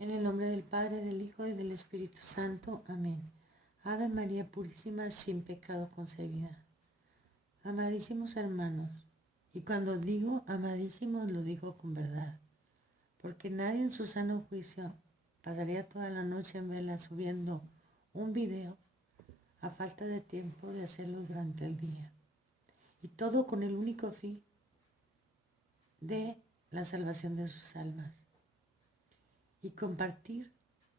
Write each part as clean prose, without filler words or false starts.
En el nombre del Padre, del Hijo y del Espíritu Santo. Amén. Ave María Purísima, sin pecado concebida. Amadísimos hermanos, y cuando digo amadísimos lo digo con verdad, porque nadie en su sano juicio pasaría toda la noche en vela subiendo un video a falta de tiempo de hacerlo durante el día. Y todo con el único fin de la salvación de sus almas. Y compartir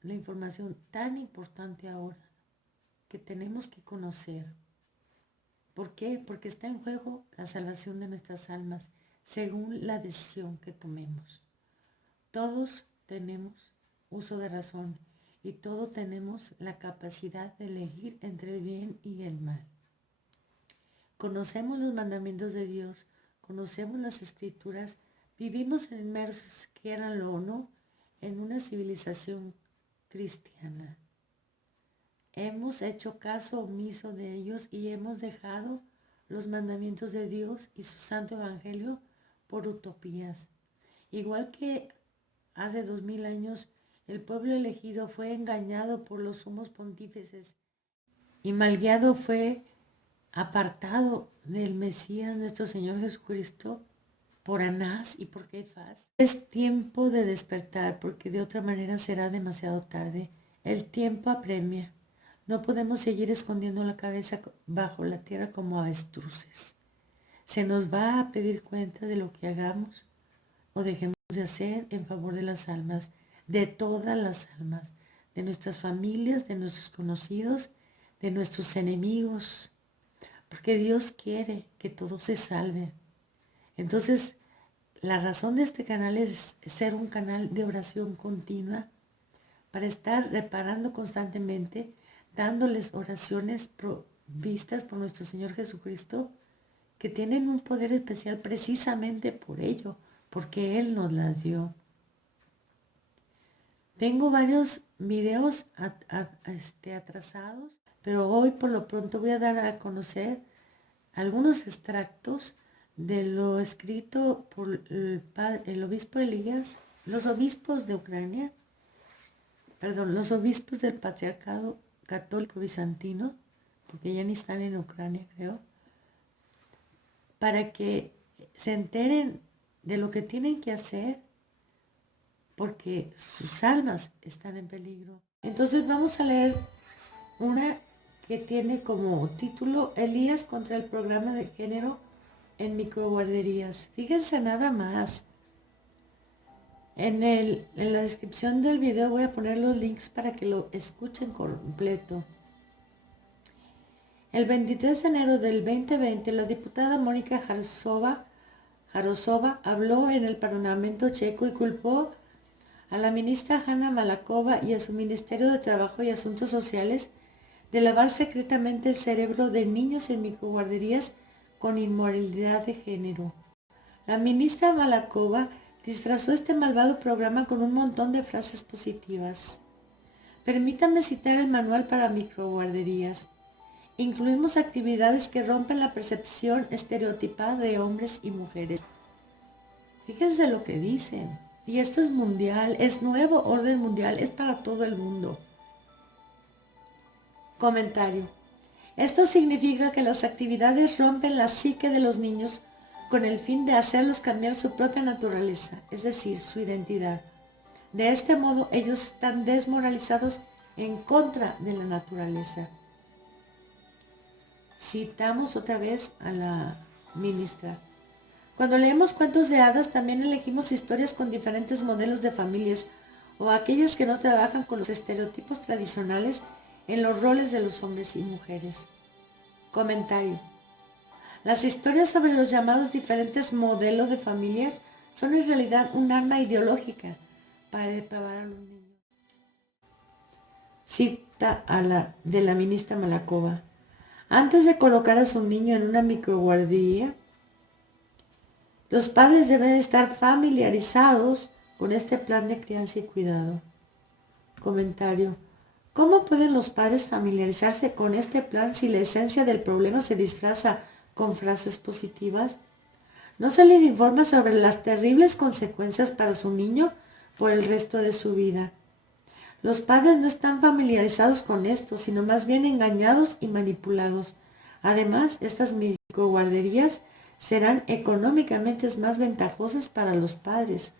la información tan importante ahora que tenemos que conocer. ¿Por qué? Porque está en juego la salvación de nuestras almas según la decisión que tomemos. Todos tenemos uso de razón y todos tenemos la capacidad de elegir entre el bien y el mal. Conocemos los mandamientos de Dios, conocemos las escrituras, vivimos inmersos, quieranlo o no, en una civilización cristiana. Hemos hecho caso omiso de ellos y hemos dejado los mandamientos de Dios y su santo evangelio por utopías. Igual que hace 2000 años, el pueblo elegido fue engañado por los sumos pontífices y malguiado fue apartado del Mesías, nuestro Señor Jesucristo, por Anás y por Caifás. Es tiempo de despertar, porque de otra manera será demasiado tarde. El tiempo apremia. No podemos seguir escondiendo la cabeza bajo la tierra como avestruces. Se nos va a pedir cuenta de lo que hagamos o dejemos de hacer en favor de las almas, de todas las almas, de nuestras familias, de nuestros conocidos, de nuestros enemigos, porque Dios quiere que todos se salven. Entonces, la razón de este canal es ser un canal de oración continua para estar reparando constantemente, dándoles oraciones provistas por nuestro Señor Jesucristo, que tienen un poder especial precisamente por ello, porque Él nos las dio. Tengo varios videos atrasados, pero hoy por lo pronto voy a dar a conocer algunos extractos de lo escrito por el obispo Elías, los obispos de Ucrania, los obispos del Patriarcado Católico Bizantino, porque ya ni están en Ucrania, creo, para que se enteren de lo que tienen que hacer, porque sus almas están en peligro. Entonces vamos a leer una que tiene como título Elías contra el programa de género en microguarderías. Fíjense nada más. En la descripción del video voy a poner los links para que lo escuchen completo. El 23 de enero del 2020, la diputada Mónica Jarosova habló en el Parlamento checo y culpó a la ministra Hanna Malakova y a su Ministerio de Trabajo y Asuntos Sociales de lavar secretamente el cerebro de niños en microguarderías con inmoralidad de género. La ministra Malakova disfrazó este malvado programa con un montón de frases positivas. Permítanme citar el manual para microguarderías. Incluimos actividades que rompen la percepción estereotipada de hombres y mujeres. Fíjense lo que dicen. Y esto es mundial, es nuevo orden mundial, es para todo el mundo. Comentario. Esto significa que las actividades rompen la psique de los niños con el fin de hacerlos cambiar su propia naturaleza, es decir, su identidad. De este modo, ellos están desmoralizados en contra de la naturaleza. Citamos otra vez a la ministra. Cuando leemos cuentos de hadas, también elegimos historias con diferentes modelos de familias o aquellas que no trabajan con los estereotipos tradicionales en los roles de los hombres y mujeres. Comentario. Las historias sobre los llamados diferentes modelos de familias son en realidad un arma ideológica para depravar a los niños. Cita de la ministra Malakova. Antes de colocar a su niño en una microguardería, los padres deben estar familiarizados con este plan de crianza y cuidado. Comentario. ¿Cómo pueden los padres familiarizarse con este plan si la esencia del problema se disfraza con frases positivas? ¿No se les informa sobre las terribles consecuencias para su niño por el resto de su vida? Los padres no están familiarizados con esto, sino más bien engañados y manipulados. Además, estas microguarderías serán económicamente más ventajosas para los padres.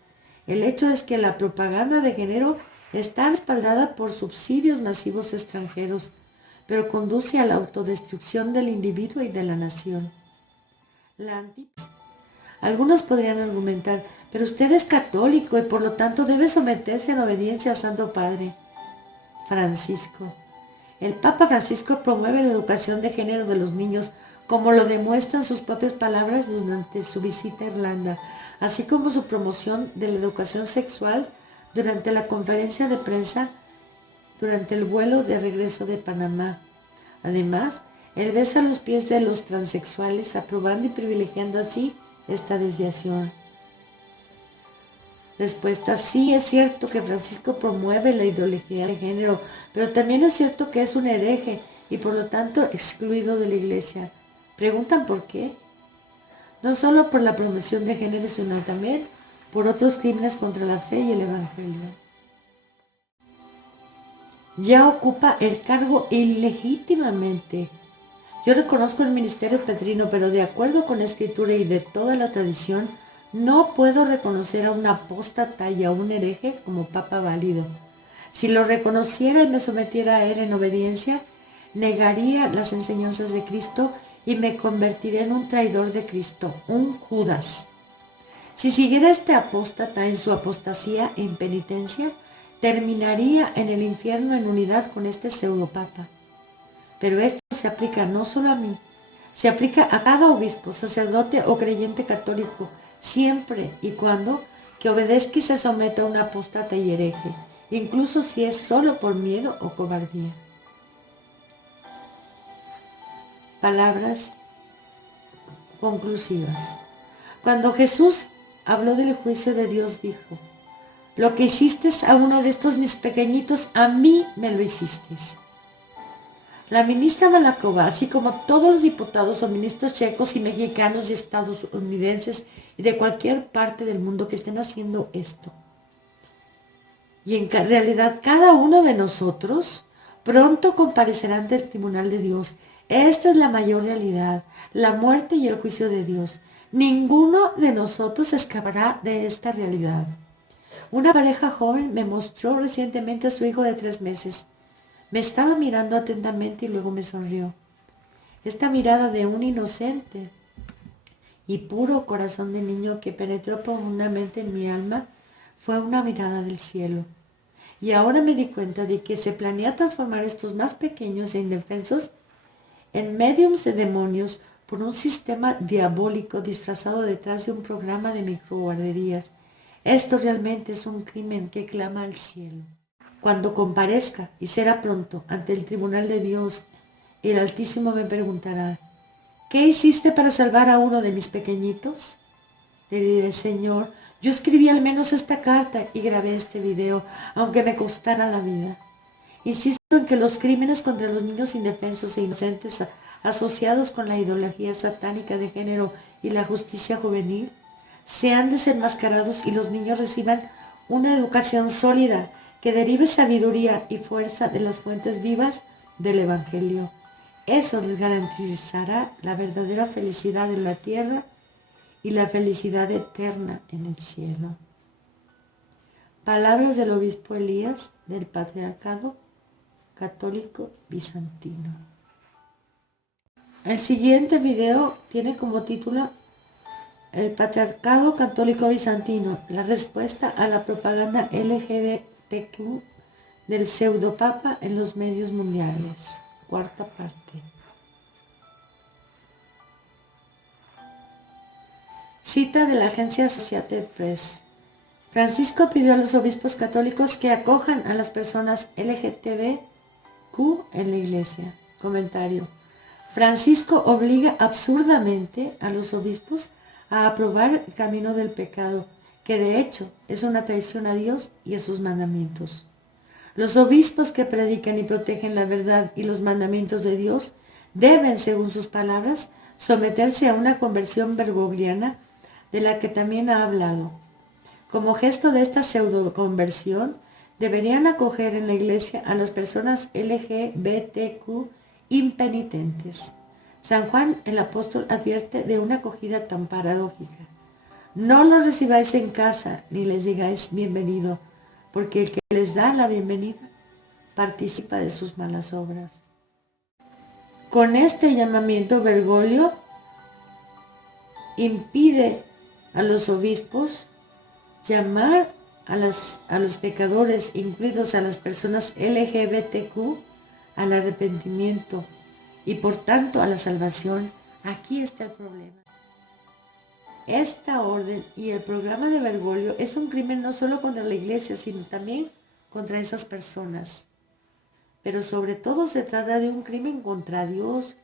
El hecho es que la propaganda de género está respaldada por subsidios masivos extranjeros, pero conduce a la autodestrucción del individuo y de la nación. La antítesis. Algunos podrían argumentar, pero usted es católico y por lo tanto debe someterse en obediencia a Santo Padre Francisco. El Papa Francisco promueve la educación de género de los niños, como lo demuestran sus propias palabras durante su visita a Irlanda, así como su promoción de la educación sexual durante la conferencia de prensa durante el vuelo de regreso de Panamá. Además, él besa los pies de los transexuales, aprobando y privilegiando así esta desviación. Respuesta: sí, es cierto que Francisco promueve la ideología de género, pero también es cierto que es un hereje y por lo tanto excluido de la iglesia. ¿Preguntan por qué? No solo por la promoción de género, sino también por otros crímenes contra la fe y el evangelio. Ya ocupa el cargo ilegítimamente. Yo reconozco el ministerio petrino, pero de acuerdo con la escritura y de toda la tradición, no puedo reconocer a un apóstata y a un hereje como papa válido. Si lo reconociera y me sometiera a él en obediencia, negaría las enseñanzas de Cristo y me convertiría en un traidor de Cristo, un Judas. Si siguiera este apóstata en su apostasía e impenitencia, terminaría en el infierno en unidad con este pseudopapa. Pero esto se aplica no solo a mí, se aplica a cada obispo, sacerdote o creyente católico, siempre y cuando que obedezca y se someta a un apóstata y hereje, incluso si es solo por miedo o cobardía. Palabras conclusivas. Cuando Jesús habló del juicio de Dios, dijo: lo que hiciste a uno de estos mis pequeñitos, a mí me lo hiciste. La ministra Malakova, así como todos los diputados o ministros checos y mexicanos y estadounidenses y de cualquier parte del mundo que estén haciendo esto. Y en realidad cada uno de nosotros pronto comparecerá ante el tribunal de Dios. Esta es la mayor realidad, la muerte y el juicio de Dios. Ninguno de nosotros escapará de esta realidad. Una pareja joven me mostró recientemente a su hijo de 3 meses. Me estaba mirando atentamente y luego me sonrió. Esta mirada de un inocente y puro corazón de niño que penetró profundamente en mi alma fue una mirada del cielo. Y ahora me di cuenta de que se planea transformar estos más pequeños e indefensos en médiums de demonios por un sistema diabólico disfrazado detrás de un programa de microguarderías. Esto realmente es un crimen que clama al cielo. Cuando comparezca, y será pronto, ante el tribunal de Dios, el Altísimo me preguntará: ¿qué hiciste para salvar a uno de mis pequeñitos? Le diré: Señor, yo escribí al menos esta carta y grabé este video, aunque me costara la vida. Insisto en que los crímenes contra los niños indefensos e inocentes asociados con la ideología satánica de género y la justicia juvenil sean desenmascarados y los niños reciban una educación sólida que derive sabiduría y fuerza de las fuentes vivas del Evangelio. Eso les garantizará la verdadera felicidad en la tierra y la felicidad eterna en el cielo. Palabras del obispo Elías del Patriarcado Católico Bizantino. El siguiente video tiene como título: El Patriarcado Católico Bizantino, la respuesta a la propaganda LGBTQ del pseudopapa en los medios mundiales. Cuarta parte. Cita de la agencia Associated Press. Francisco pidió a los obispos católicos que acojan a las personas LGBTQ en la iglesia. Comentario. Francisco obliga absurdamente a los obispos a aprobar el camino del pecado, que de hecho es una traición a Dios y a sus mandamientos. Los obispos que predican y protegen la verdad y los mandamientos de Dios deben, según sus palabras, someterse a una conversión bergogliana de la que también ha hablado. Como gesto de esta pseudo conversión, deberían acoger en la iglesia a las personas LGBTQ impenitentes. San Juan el apóstol advierte de una acogida tan paradójica. No los recibáis en casa ni les digáis bienvenido, porque el que les da la bienvenida participa de sus malas obras. Con este llamamiento, Bergoglio impide a los obispos llamar a los pecadores, incluidos a las personas LGBTQ, al arrepentimiento y por tanto a la salvación. Aquí está el problema. Esta orden y el programa de Bergoglio es un crimen no solo contra la iglesia, sino también contra esas personas. Pero sobre todo se trata de un crimen contra Dios,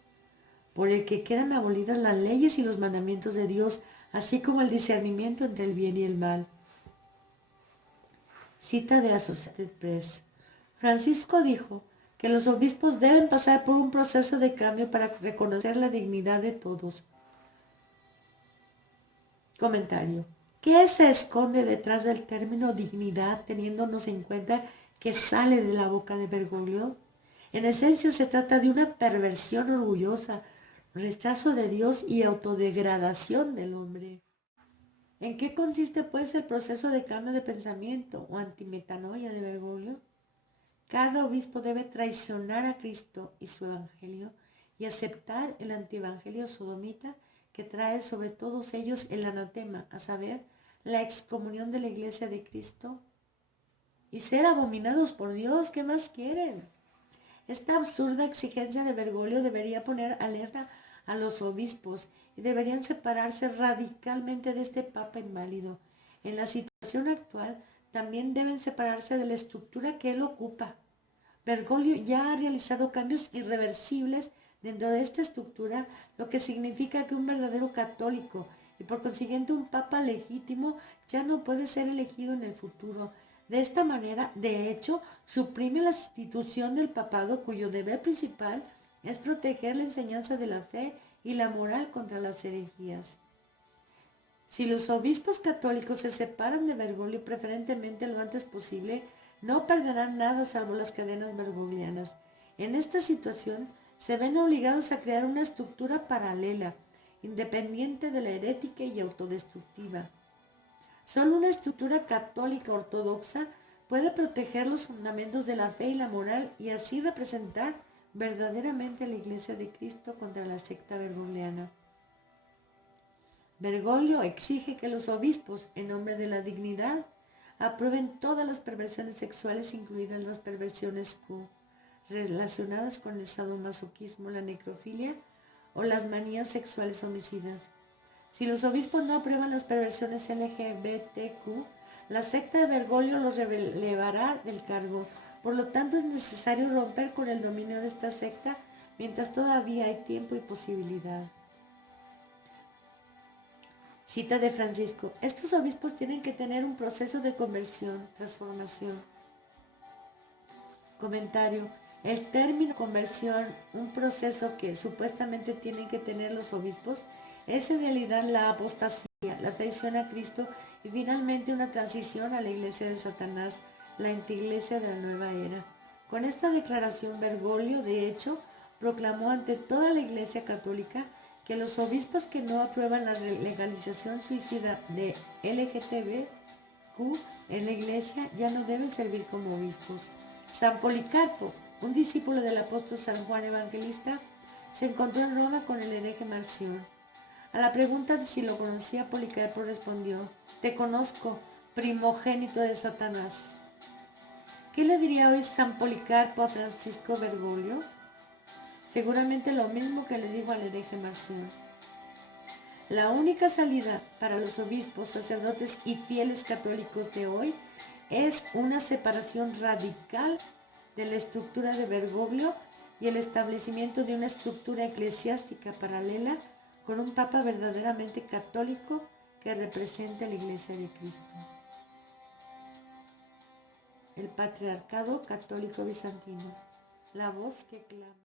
por el que quedan abolidas las leyes y los mandamientos de Dios, así como el discernimiento entre el bien y el mal. Cita de Associated Press. Francisco dijo que los obispos deben pasar por un proceso de cambio para reconocer la dignidad de todos. Comentario. ¿Qué se esconde detrás del término dignidad, teniéndonos en cuenta que sale de la boca de Bergoglio? En esencia se trata de una perversión orgullosa, rechazo de Dios y autodegradación del hombre. ¿En qué consiste pues el proceso de cambio de pensamiento o antimetanoia de Bergoglio? Cada obispo debe traicionar a Cristo y su evangelio y aceptar el antievangelio sodomita que trae sobre todos ellos el anatema, a saber, la excomunión de la iglesia de Cristo y ser abominados por Dios. ¿Qué más quieren? Esta absurda exigencia de Bergoglio debería poner alerta a los obispos y deberían separarse radicalmente de este papa inválido. En la situación actual también deben separarse de la estructura que él ocupa. Bergoglio ya ha realizado cambios irreversibles dentro de esta estructura, lo que significa que un verdadero católico y por consiguiente un papa legítimo ya no puede ser elegido en el futuro. De esta manera, de hecho, suprime la institución del papado, cuyo deber principal es proteger la enseñanza de la fe y la moral contra las herejías. Si los obispos católicos se separan de Bergoglio preferentemente lo antes posible, no perderán nada salvo las cadenas bergoglianas. En esta situación, se ven obligados a crear una estructura paralela, independiente de la herética y autodestructiva. Solo una estructura católica ortodoxa puede proteger los fundamentos de la fe y la moral y así representar verdaderamente a la Iglesia de Cristo contra la secta bergogliana. Bergoglio exige que los obispos, en nombre de la dignidad, aprueben todas las perversiones sexuales, incluidas las perversiones Q, relacionadas con el sadomasoquismo, la necrofilia o las manías sexuales homicidas. Si los obispos no aprueban las perversiones LGBTQ, la secta de Bergoglio los relevará del cargo. Por lo tanto, es necesario romper con el dominio de esta secta mientras todavía hay tiempo y posibilidad. Cita de Francisco. Estos obispos tienen que tener un proceso de conversión, transformación. Comentario. El término conversión, un proceso que supuestamente tienen que tener los obispos, es en realidad la apostasía, la traición a Cristo y finalmente una transición a la iglesia de Satanás, la antiiglesia de la nueva era. Con esta declaración, Bergoglio, de hecho, proclamó ante toda la iglesia católica que los obispos que no aprueban la legalización suicida de LGTBQ en la iglesia ya no deben servir como obispos. San Policarpo, un discípulo del apóstol San Juan Evangelista, se encontró en Roma con el hereje Marción. A la pregunta de si lo conocía, Policarpo respondió: «Te conozco, primogénito de Satanás». ¿Qué le diría hoy San Policarpo a Francisco Bergoglio? Seguramente lo mismo que le dijo al hereje Marción. La única salida para los obispos, sacerdotes y fieles católicos de hoy es una separación radical de la estructura de Bergoglio y el establecimiento de una estructura eclesiástica paralela con un papa verdaderamente católico que represente a la Iglesia de Cristo. El Patriarcado Católico Bizantino, la voz que clama.